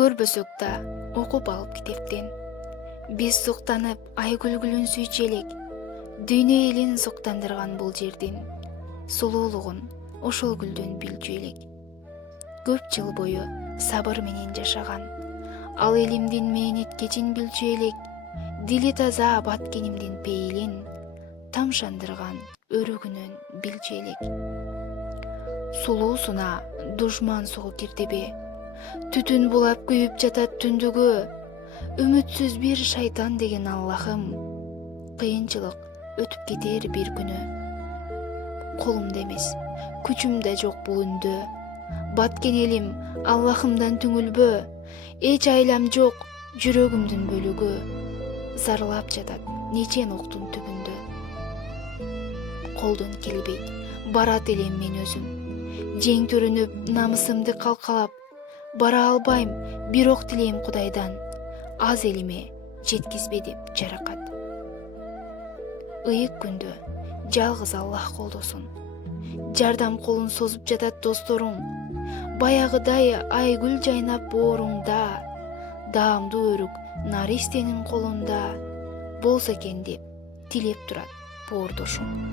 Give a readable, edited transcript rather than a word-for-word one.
көрбөсөк да окуп алып китептен. Биз суктанып ай күлгүлүн сүйчү элек. Дүйнө элин суктандырган бул жердин сулуулугун ошол гүлдөн билчү элек. Көп жыл бою сабыр менен жашаган, ал элимдин мээнеткечин билчү элек. Дили таза баткенимдин пейилин тамшандырган өрүгүнөн билчү элек. Сулуусуна душман сугу кирдиби? Түтүн булап күйүп жатат түндүгү. Үмүтсүз бир шайтан деген Аллахым. Кыйынчылык өтүп кетер бир күнү. Колумда эмес, күчүм да жок бул үндө. Баткен элим, Аллахымдан түңүлбө. Эч айлам жок жүрөгүмдүн бөлүгү. Зарлап жатат нечен октун түбүндө. Колдон келбейт, барат элем мен өзүм. Жең төрөнүп, намысымды калкалап, бара албайм, бирок тилейм Кудайдан, аз элиме жеткизбе деп жаракат. Ыйык күндө жалгыз Аллах колдосун. Жардам колун созуп жатат досторуң. Баягыдай айгүл жайнап бооруңда, даамдуу өрүк Наристенин колунда болсо экен деп тилеп турат боордошуң.